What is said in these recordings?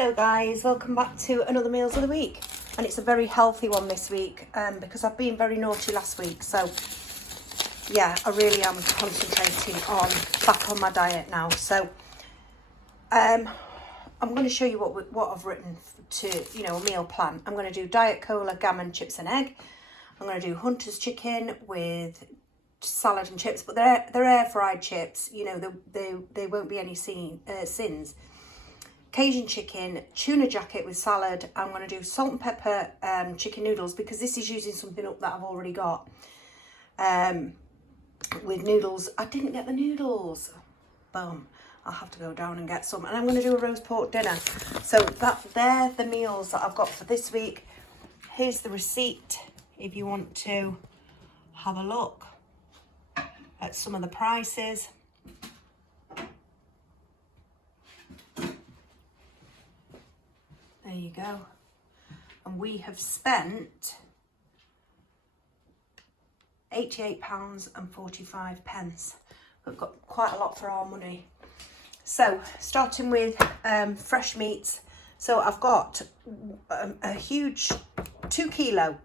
Hello guys, welcome back to another Meals of the Week, and it's a very healthy one this week because I've been very naughty last week, so yeah, I really am concentrating on back on my diet now. So I'm going to show you what I've written to, you know, a meal plan. I'm going to do Diet Cola, gammon, chips and egg. I'm going to do Hunter's chicken with salad and chips, but they're air fried chips, you know, they won't be any sins. Cajun chicken, tuna jacket with salad. I'm going to do salt and pepper chicken noodles because this is using something up that I've already got. With noodles, I didn't get the noodles. Boom. I'll have to go down and get some. And I'm going to do a roast pork dinner. So they're the meals that I've got for this week. Here's the receipt if you want to have a look at some of the prices. There you go. And we have spent £88.45. We've got quite a lot for our money. So starting with fresh meats. So I've got a huge 2 kilo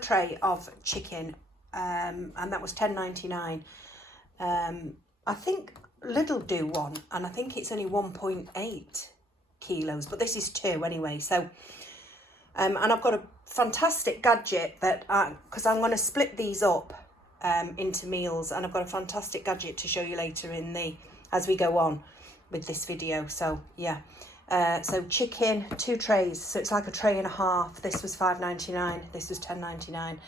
tray of chicken, and that was £10.99. I think Lidl do one, and I think it's only 1.8 kilos, but this is 2 anyway. So and I've got a fantastic gadget that because I'm going to split these up into meals, and I've got a fantastic gadget to show you later as we go on with this video. So yeah, so chicken, 2 trays, so it's like a tray and a half. This was £5.99, this was £10.99,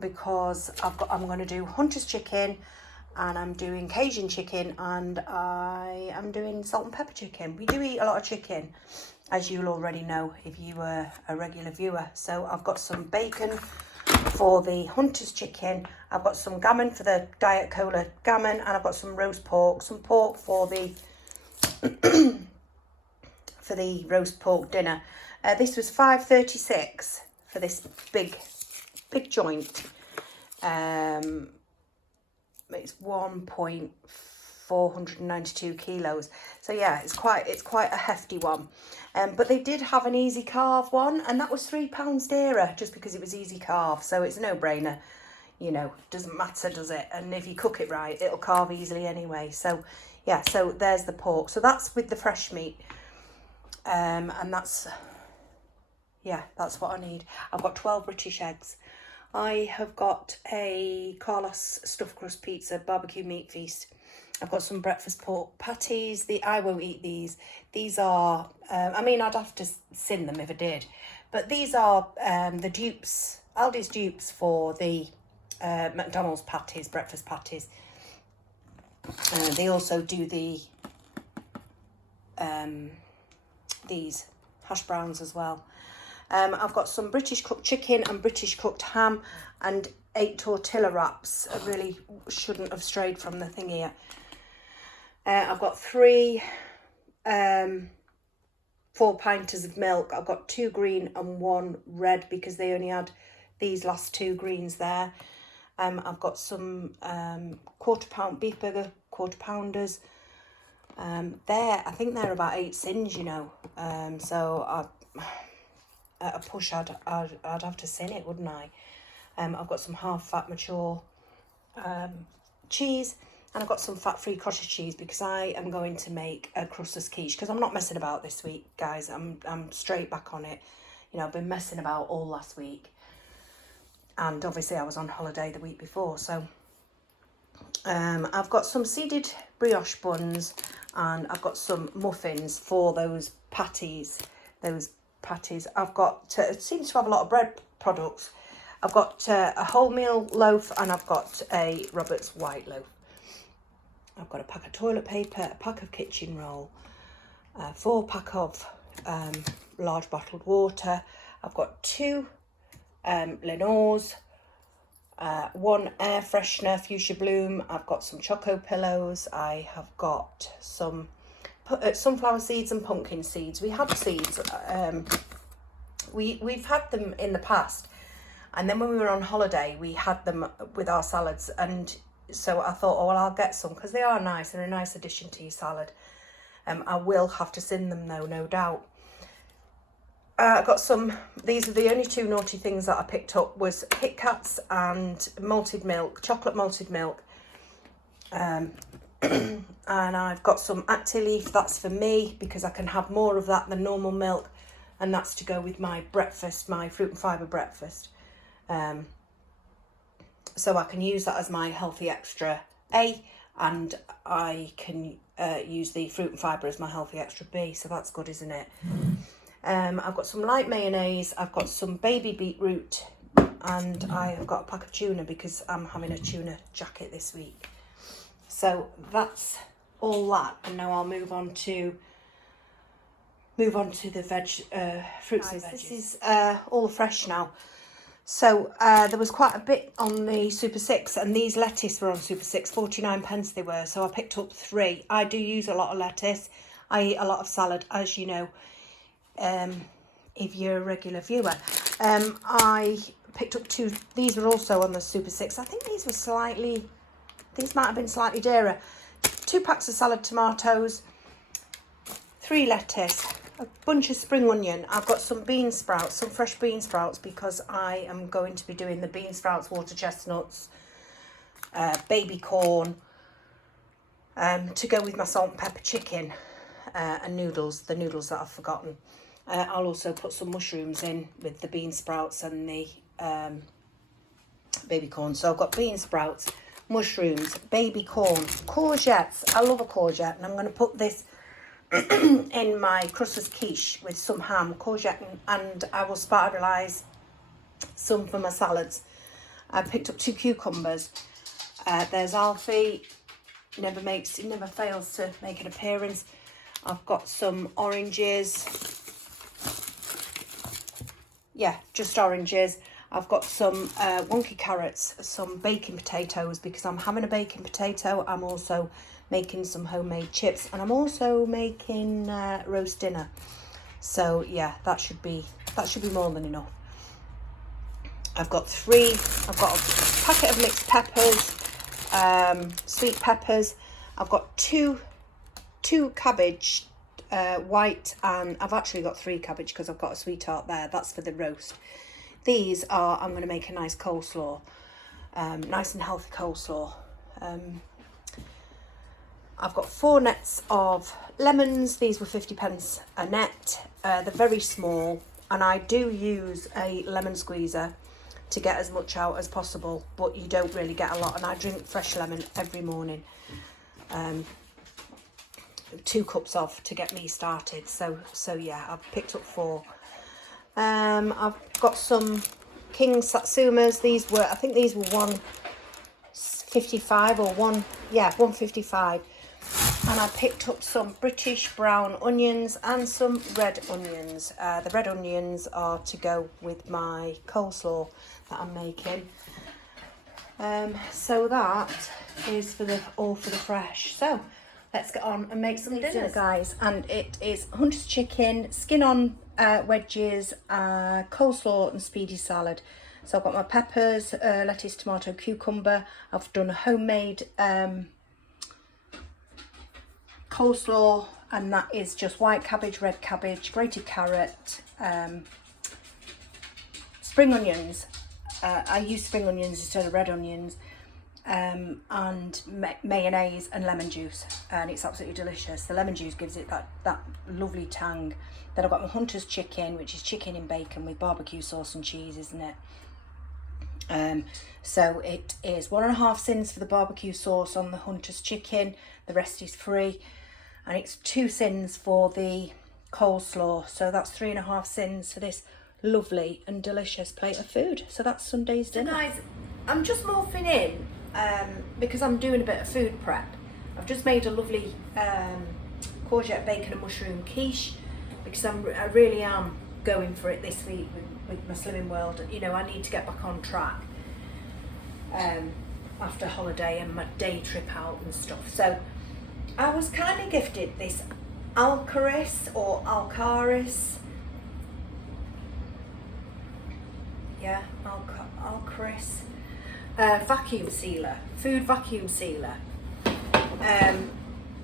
because I'm going to do Hunter's chicken, and I'm doing Cajun chicken, and I am doing salt and pepper chicken. We do eat a lot of chicken, as you'll already know if you were a regular viewer. So I've got some bacon for the Hunter's chicken, I've got some gammon for the Diet Cola gammon, and I've got some roast pork, some pork for the for the roast pork dinner. This was £5.36 for this big joint. It's 1.492 kilos. So yeah, it's quite a hefty one. But they did have an easy carve one, and that was £3 dearer just because it was easy carve. So it's a no-brainer, you know, doesn't matter, does it? And if you cook it right, it'll carve easily anyway. So yeah, so there's the pork. So that's with the fresh meat. And that's what I need. I've got 12 British eggs. I have got a Carlos stuffed crust pizza barbecue meat feast. I've got some breakfast pork patties. I won't eat these. These are, I mean, I'd have to sin them if I did. But these are the dupes, Aldi's dupes for the McDonald's patties, breakfast patties. They also do these hash browns as well. I've got some British cooked chicken and British cooked ham and 8 tortilla wraps. I really shouldn't have strayed from the thing here. I've got 4 pinters of milk. I've got 2 green and 1 red because they only had these last 2 greens there. I've got some quarter-pound beef burger, quarter-pounders. I think they're about 8 sins, you know. So at a push, I'd have to sin it, wouldn't I? I've got some half-fat mature cheese, and I've got some fat-free cottage cheese because I am going to make a crustless quiche because I'm not messing about this week, guys. I'm straight back on it. You know, I've been messing about all last week, and obviously I was on holiday the week before. So I've got some seeded brioche buns, and I've got some muffins for those patties. I've got, it seems to have a lot of bread products. I've got a wholemeal loaf, and I've got a Robert's white loaf. I've got a pack of toilet paper, a pack of kitchen roll, 4 pack of large bottled water. I've got 2 Lenores, 1 air freshener, fuchsia bloom. I've got some choco pillows. I have got some sunflower seeds and pumpkin seeds. We had seeds. We've had them in the past, and then when we were on holiday, we had them with our salads, and so I thought, oh well, I'll get some because they are nice. They're a nice addition to your salad. I will have to sin them though, no doubt. I got some, these are the only two naughty things that I picked up, was Kit Kats and malted milk, chocolate malted milk. And I've got some Actileaf, that's for me because I can have more of that than normal milk, and that's to go with my breakfast, my fruit and fibre breakfast. So I can use that as my healthy extra A, and I can use the fruit and fibre as my healthy extra B, so that's good, isn't it? I've got some light mayonnaise, I've got some baby beetroot, and I've got a pack of tuna because I'm having a tuna jacket this week. So that's all that, and now I'll move on to the fruits and veggies. This is all fresh now. So there was quite a bit on the Super 6, and these lettuce were on Super 6, 49p they were, so I picked up 3. I do use a lot of lettuce. I eat a lot of salad, as you know, if you're a regular viewer. I picked up 2, these were also on the Super 6. I think these might have been slightly dearer. 2 packs of salad tomatoes, 3 lettuce, a bunch of spring onion. I've got some bean sprouts, some fresh bean sprouts, because I am going to be doing the bean sprouts, water chestnuts, baby corn, to go with my salt and pepper chicken, and noodles, the noodles that I've forgotten. I'll also put some mushrooms in with the bean sprouts and the baby corn. So I've got bean sprouts, mushrooms, baby corn, courgettes. I love a courgette, and I'm going to put this in my Crustless quiche with some ham, courgette, and I will spiralise some for my salads. I picked up 2 cucumbers. There's Alfie, never fails to make an appearance. I've got some oranges. Yeah, just oranges. I've got some wonky carrots, some baking potatoes, because I'm having a baking potato. I'm also making some homemade chips, and I'm also making roast dinner. So yeah, that should be more than enough. I've got a packet of mixed peppers, sweet peppers. I've got two cabbage, white, and I've actually got 3 cabbage because I've got a sweetheart there. That's for the roast. These are, I'm going to make a nice coleslaw, nice and healthy coleslaw. I've got 4 nets of lemons. These were 50p a net. They're very small, and I do use a lemon squeezer to get as much out as possible, but you don't really get a lot, and I drink fresh lemon every morning. 2 cups of to get me started. So yeah, I've picked up 4. I've got some King Satsumas. I think these were 1.55 or 1.55. And I picked up some British brown onions and some red onions. The red onions are to go with my coleslaw that I'm making. So that is all for the fresh. So let's get on and make some dinner, guys. And it is Hunter's chicken, skin on wedges, coleslaw and speedy salad. So I've got my peppers, lettuce, tomato, cucumber. I've done a homemade coleslaw, and that is just white cabbage, red cabbage, grated carrot, spring onions. I use spring onions instead of red onions, and mayonnaise and lemon juice, and it's absolutely delicious. The lemon juice gives it that lovely tang. Then I've got my Hunter's chicken, which is chicken in bacon with barbecue sauce and cheese, isn't it? So it is 1.5 cents for the barbecue sauce on the Hunter's chicken. The rest is free, and it's 2 cents for the coleslaw. So that's 3.5 cents for this lovely and delicious plate of food. So that's Sunday's dinner. So guys, I'm just morphing in because I'm doing a bit of food prep. I've just made a lovely courgette, bacon and mushroom quiche because I really am going for it this week with my Slimming World. You know, I need to get back on track after holiday and my day trip out and stuff. So I was kind of gifted this Alacris or Alacris. Yeah, Alacris food vacuum sealer. And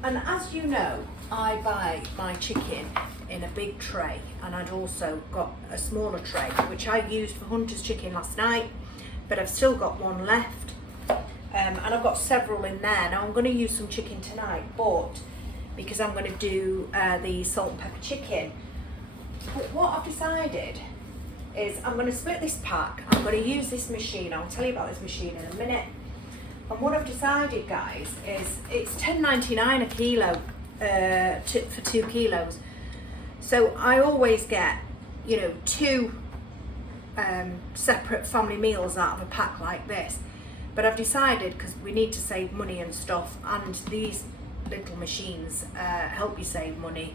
as you know, I buy my chicken in a big tray, and I'd also got a smaller tray which I used for Hunter's chicken last night, but I've still got one left, and I've got several in there. Now I'm going to use some chicken tonight, but because I'm going to do the salt and pepper chicken. But what I've decided is I'm going to split this pack. I'm going to use this machine. I'll tell you about this machine in a minute. And what I've decided, guys, is it's $10.99 a kilo for 2 kilos. So I always get, you know, 2 separate family meals out of a pack like this. But I've decided, because we need to save money and stuff, and these little machines help you save money.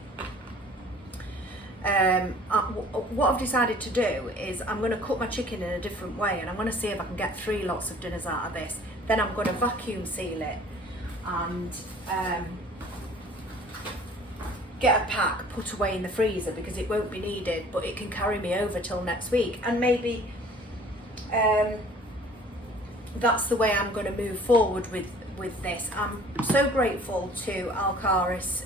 What I've decided to do is I'm going to cook my chicken in a different way, and I'm going to see if I can get 3 lots of dinners out of this. Then I'm going to vacuum seal it and get a pack put away in the freezer, because it won't be needed, but it can carry me over till next week. And maybe that's the way I'm going to move forward with this. I'm so grateful to Alacris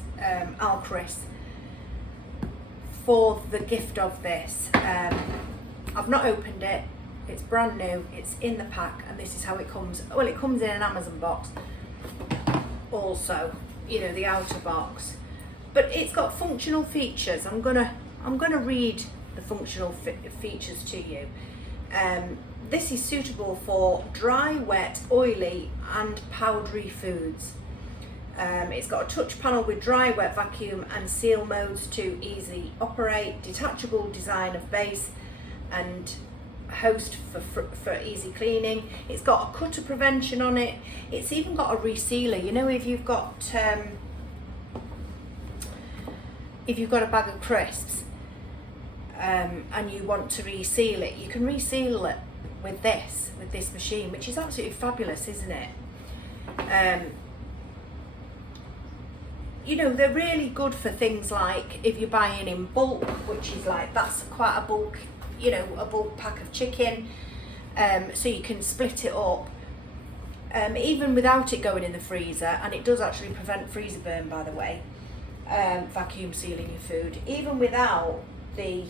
for the gift of this. I've not opened it, it's brand new, it's in the pack, and this is how it comes. Well, it comes in an Amazon box also, you know, the outer box, but it's got functional features. I'm gonna read the functional features to you. This is suitable for dry, wet, oily and powdery foods. It's got a touch panel with dry, wet, vacuum and seal modes to easily operate, detachable design of base and host for easy cleaning. It's got a cutter prevention on it. It's even got a resealer. You know, if you've got a bag of crisps and you want to reseal it, you can reseal it with this machine, which is absolutely fabulous, isn't it? You know, they're really good for things like if you're buying in bulk, which is like, that's quite a bulk, you know, a bulk pack of chicken, so you can split it up, even without it going in the freezer. And it does actually prevent freezer burn, by the way, vacuum sealing your food. Even without the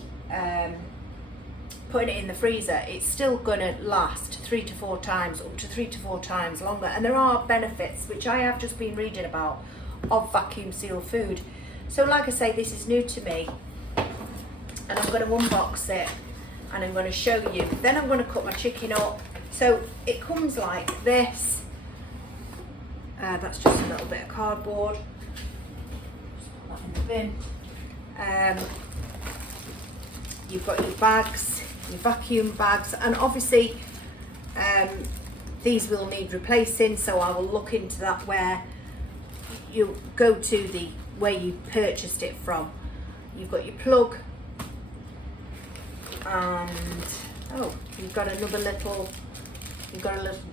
putting it in the freezer, it's still going to last 3 to 4 times, up to 3 to 4 times longer. And there are benefits, which I have just been reading about, of vacuum seal food. So like I say, this is new to me, and I'm going to unbox it and I'm going to show you. Then I'm going to cut my chicken up. So it comes like this. That's just a little bit of cardboard. Just put that in the bin. You've got your bags, your vacuum bags, and obviously these will need replacing, so I will look into that, where you go to where you purchased it from. You've got your plug, and you've got a little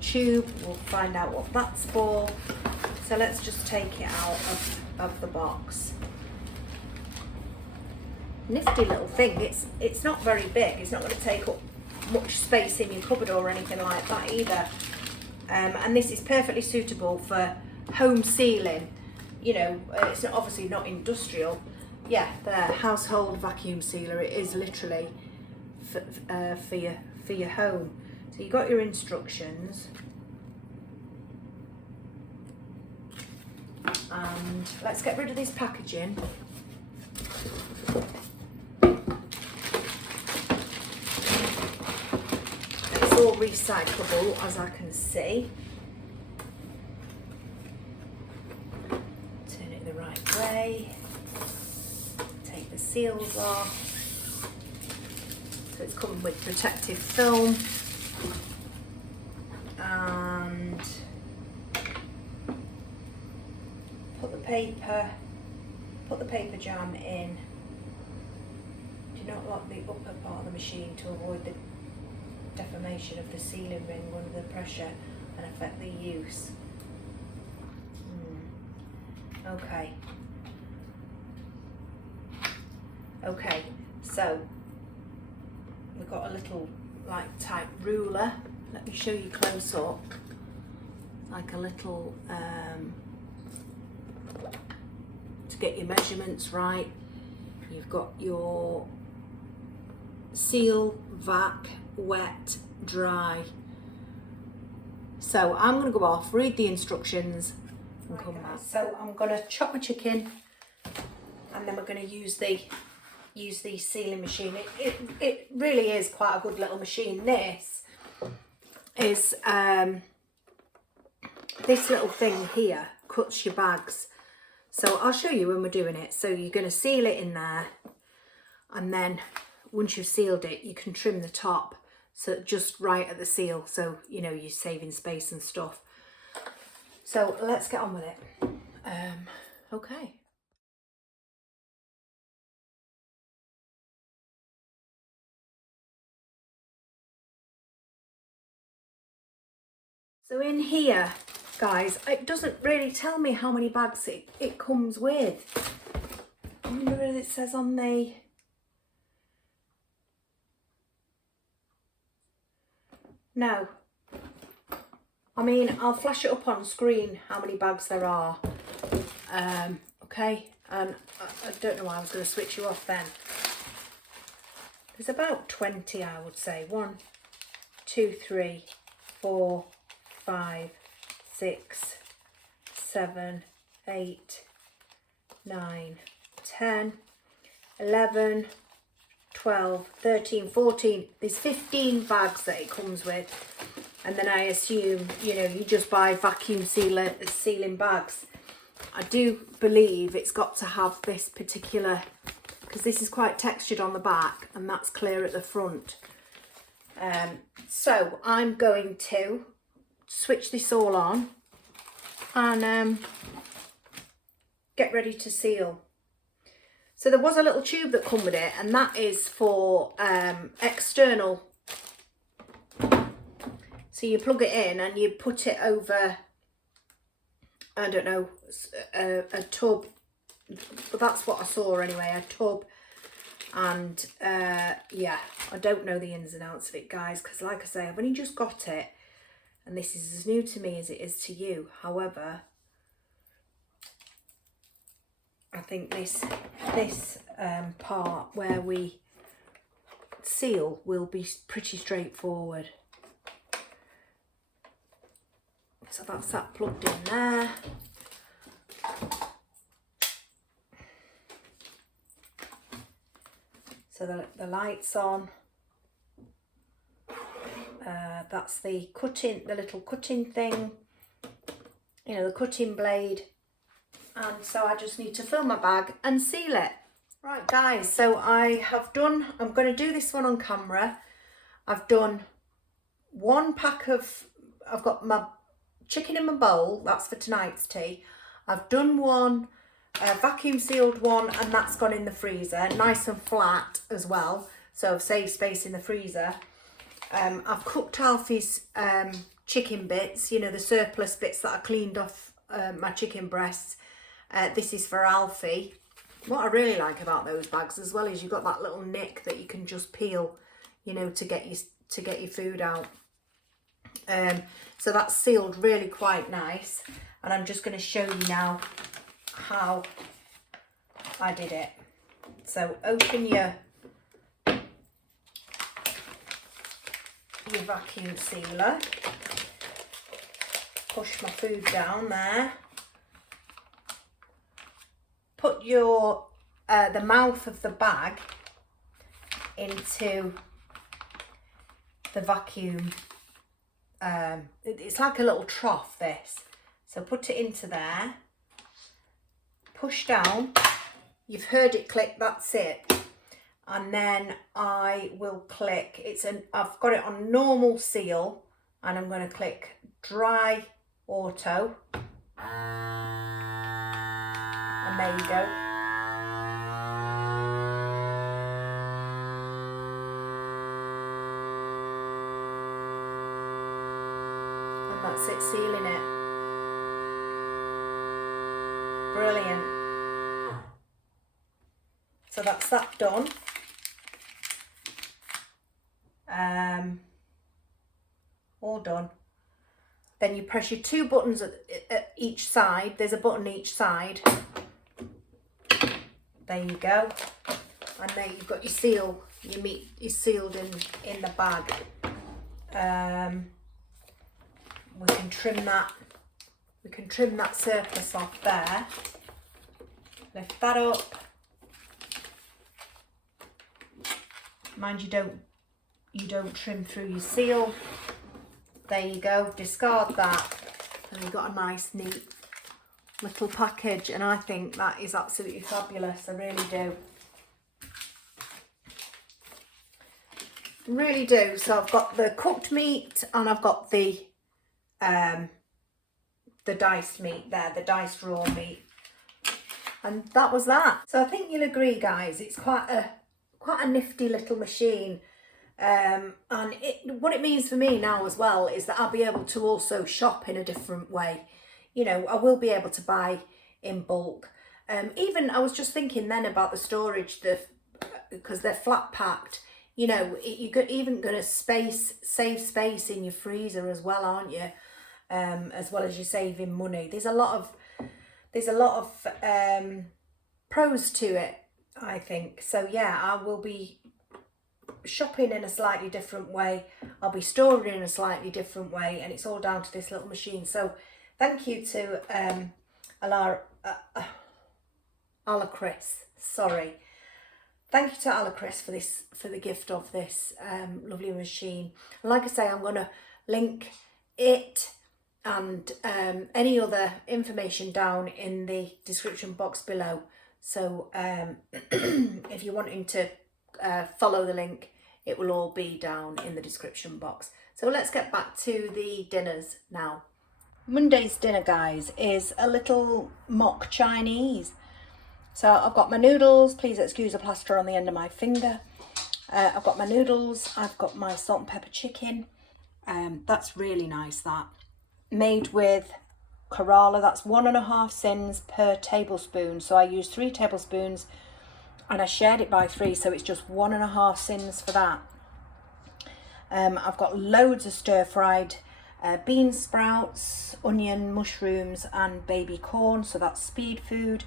tube. We'll find out what that's for. So let's just take it out of the box. Nifty little thing. It's not very big. It's not going to take up much space in your cupboard or anything like that either. And this is perfectly suitable for home sealing. You know, it's obviously not industrial. Yeah, the household vacuum sealer. It is literally for your home. So you got your instructions, and let's get rid of this packaging. It's all recyclable, as I can see. Turn it the right way. Take the seals off. So it's coming with protective film, and put the paper jam in. Do not lock the upper part of the machine to avoid the deformation of the sealing ring under the pressure and affect the use. Okay, so we've got a little like type ruler. Let me show you close up. Like a little to get your measurements right. You've got your seal, vac, wet, dry. So I'm going to go off, read the instructions and come back. So I'm going to chop my chicken and then we're going to use the sealing machine. It really is quite a good little machine. This is this little thing here cuts your bags. So I'll show you when we're doing it. So you're going to seal it in there, and then once you've sealed it, you can trim the top so just right at the seal, so you know you're saving space and stuff. So let's get on with it. Okay. So in here, guys, it doesn't really tell me how many bags it comes with. I wonder what it says on the... No. I mean, I'll flash it up on screen how many bags there are. Okay, and I don't know why I was going to switch you off then. There's about 20, I would say. 1, 2, 3, 4, 5, 6, 7, 8, 9, 10, 11, 12, 13, 14. There's 15 bags that it comes with. And then I assume, you know, you just buy vacuum sealing bags. I do believe it's got to have this particular, because this is quite textured on the back and that's clear at the front. So I'm going to switch this all on and get ready to seal. So there was a little tube that come with it, and that is for external. So you plug it in and you put it over, I don't know, a tub. But that's what I saw anyway, a tub. And yeah, I don't know the ins and outs of it, guys, because like I say, I've only just got it. And this is as new to me as it is to you. However, I think this part where we seal will be pretty straightforward. So that's that plugged in there. So the light's on. That's the cutting, the little cutting thing, you know, the cutting blade. And so I just need to fill my bag and seal it. Right, guys, so I have done, I'm going to do this one on camera. I've done one pack of, I've got my chicken in my bowl, that's for tonight's tea. I've done one, vacuum sealed one, and that's gone in the freezer, nice and flat as well, so I've saved space in the freezer. I've cooked Alfie's chicken bits, you know, the surplus bits that I cleaned off my chicken breasts. This is for Alfie. What I really like about those bags as well is you've got that little nick that you can just peel, you know, to get your food out. So that's sealed really quite nice, and I'm just going to show you now how I did it. So open your vacuum sealer, push my food down there, put your the mouth of the bag into the vacuum. It's like a little trough, this. So put it into there, push down, you've heard it click, that's it. And then I will click, I've got it on normal seal, and I'm going to click dry auto, and there you go. And that's it, sealing it. Brilliant. So that's that done. All done. Then you press your two buttons at each side. There's a button each side. There you go. And there you've got your seal. Your meat is sealed in the bag. We can trim that. We can trim that surplus off there. Lift that up. Mind you don't trim through your seal. There you go. Discard that, and you've got a nice, neat little package. And I think that is absolutely fabulous. I really do. Really do. So I've got the cooked meat and I've got the diced meat there, the diced raw meat, and that was that. So I think you'll agree, guys, it's quite a nifty little machine, and what it means for me now as well is that I'll be able to also shop in a different way. You know, I will be able to buy in bulk. Even I was just thinking then about the storage, because they're flat packed. You know, you're even going to save space in your freezer as well, aren't you? As well as you're saving money. There's a lot of pros to it, I think. So yeah, I will be shopping in a slightly different way. I'll be storing in a slightly different way, and it's all down to this little machine. So thank you to Alacris. Sorry. Thank you to Alacris for the gift of this lovely machine. And like I say, I'm going to link it and any other information down in the description box below. So if you're wanting to follow the link, it will all be down in the description box. So let's get back to the dinners now. Monday's dinner, guys, is a little mock Chinese. So I've got my noodles. Please excuse the plaster on the end of my finger. I've got my noodles. I've got my salt and pepper chicken. That's really nice, that. Made with Kerala. That's 1.5 sins per tablespoon. So I used 3 tablespoons and I shared it by 3. So it's just 1.5 sins for that. I've got loads of stir-fried bean sprouts, onion, mushrooms and baby corn. So that's speed food.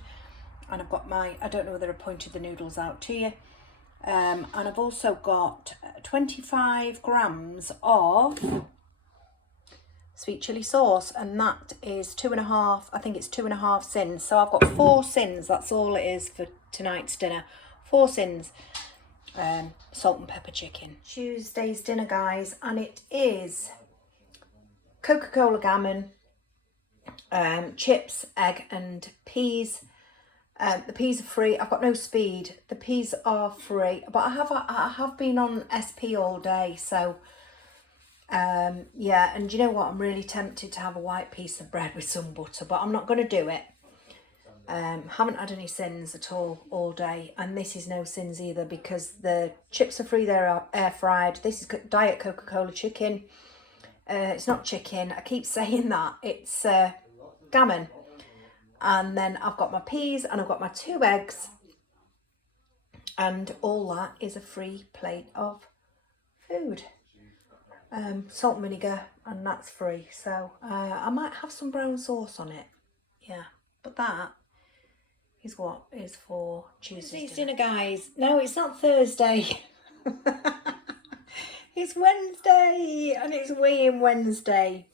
And I've got my, I don't know whether I pointed the noodles out to you. And I've also got 25 grams of sweet chilli sauce, and that is 2.5, I think it's 2.5 sins. So I've got 4 sins, that's all it is for tonight's dinner. 4 sins, salt and pepper chicken. Tuesday's dinner, guys, and it is Coca-Cola gammon, chips, egg and peas. The peas are free. I've got no speed. The peas are free, but I have been on SP all day, so yeah. And you know what? I'm really tempted to have a white piece of bread with some butter, but I'm not going to do it. Haven't had any sins at all day, and this is no sins either because the chips are free. They're air fried. This is diet Coca-Cola chicken. It's not chicken. I keep saying that. It's gammon. And then I've got my peas and I've got my 2 eggs, and all that is a free plate of food. Salt and vinegar, and that's free. So I might have some brown sauce on it. Yeah, but that is what is for Tuesday's dinner, guys. No, it's not Thursday. It's Wednesday, and it's weigh-in Wednesday.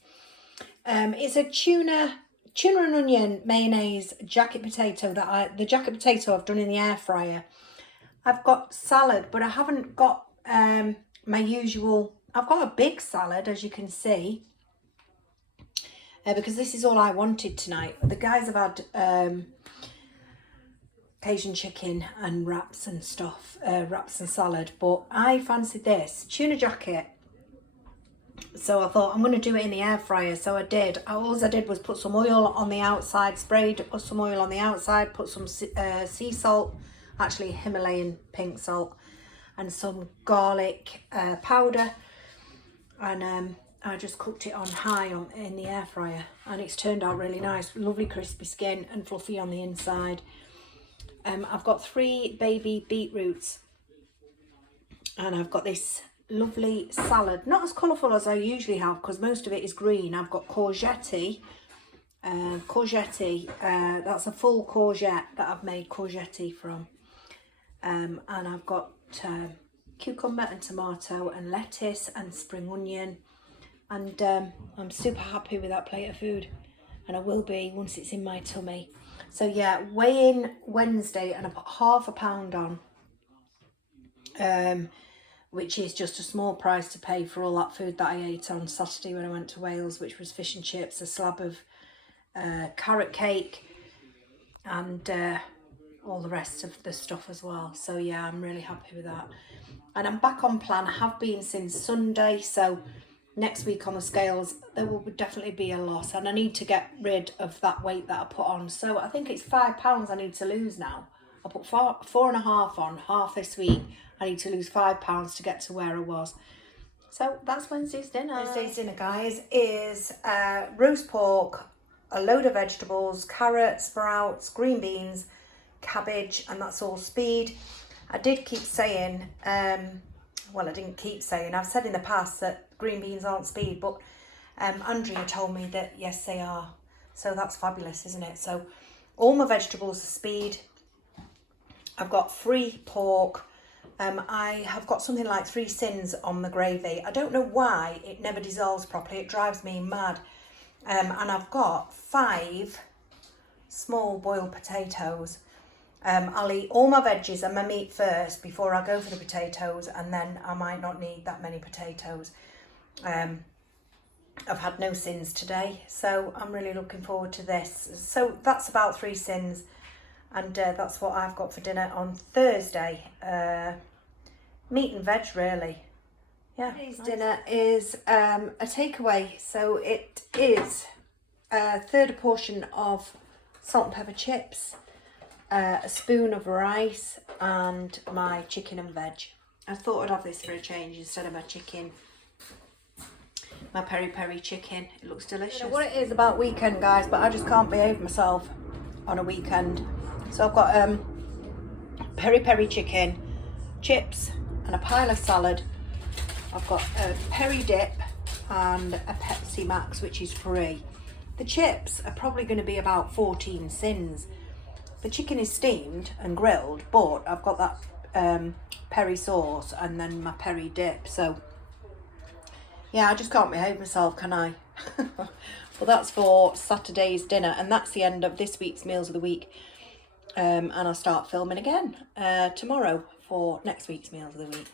It's a tuna and onion mayonnaise jacket potato the jacket potato I've done in the air fryer. I've got salad, but I haven't got my usual. I've got a big salad, as you can see, because this is all I wanted tonight. The guys have had Asian chicken and wraps and stuff, wraps and salad, but I fancied this tuna jacket. So I thought I'm going to do it in the air fryer. So I did. All I did was put some oil on the outside, sprayed some oil on the outside, put some sea salt, actually Himalayan pink salt, and some garlic powder. And I just cooked it on high in the air fryer. And it's turned out really nice. Lovely crispy skin and fluffy on the inside. I've got 3 baby beetroots. And I've got this lovely salad, not as colourful as I usually have because most of it is green. I've got courgette, that's a full courgette that I've made courgette from. and I've got cucumber and tomato and lettuce and spring onion, and I'm super happy with that plate of food, and I will be once it's in my tummy. So yeah, weigh in Wednesday and I put £0.5 on, which is just a small price to pay for all that food that I ate on Saturday when I went to Wales, which was fish and chips, a slab of carrot cake, and all the rest of the stuff as well. So yeah, I'm really happy with that. And I'm back on plan. I have been since Sunday, so next week on the scales there will definitely be a loss, and I need to get rid of that weight that I put on. So I think it's £5 I need to lose now. I put 4.5 on, half this week. I need to lose £5 to get to where I was. So that's Wednesday's dinner. Wednesday's dinner, guys, is roast pork, a load of vegetables, carrots, sprouts, green beans, cabbage, and that's all speed. I did keep saying, well, I didn't keep saying, I've said in the past that green beans aren't speed, but Andrea told me that yes, they are. So that's fabulous, isn't it? So all my vegetables are speed. I've got 3 pork. I have got something like 3 sins on the gravy. I don't know why it never dissolves properly. It drives me mad. And I've got 5 small boiled potatoes. I'll eat all my veggies and my meat first before I go for the potatoes, and then I might not need that many potatoes. I've had no sins today, so I'm really looking forward to this. So that's about 3 sins, and that's what I've got for dinner on Thursday. Meat and veg, really. Yeah. Today's dinner is a takeaway, so it is a third portion of salt and pepper chips, a spoon of rice, and my chicken and veg. I thought I'd have this for a change instead of my chicken, my peri-peri chicken. It looks delicious. I don't know what it is about weekend, guys, but I just can't behave myself on a weekend. So I've got peri-peri chicken, chips, and a pile of salad. I've got a peri dip and a Pepsi Max, which is free. The chips are probably going to be about 14 sins. The chicken is steamed and grilled, but I've got that peri sauce and then my peri dip. So yeah, I just can't behave myself, can I? Well, that's for Saturday's dinner, and that's the end of this week's Meals of the Week. And I'll start filming again tomorrow for next week's Meals of the Week.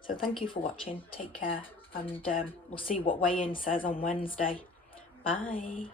So thank you for watching. Take care, and we'll see what weigh-in says on Wednesday. Bye.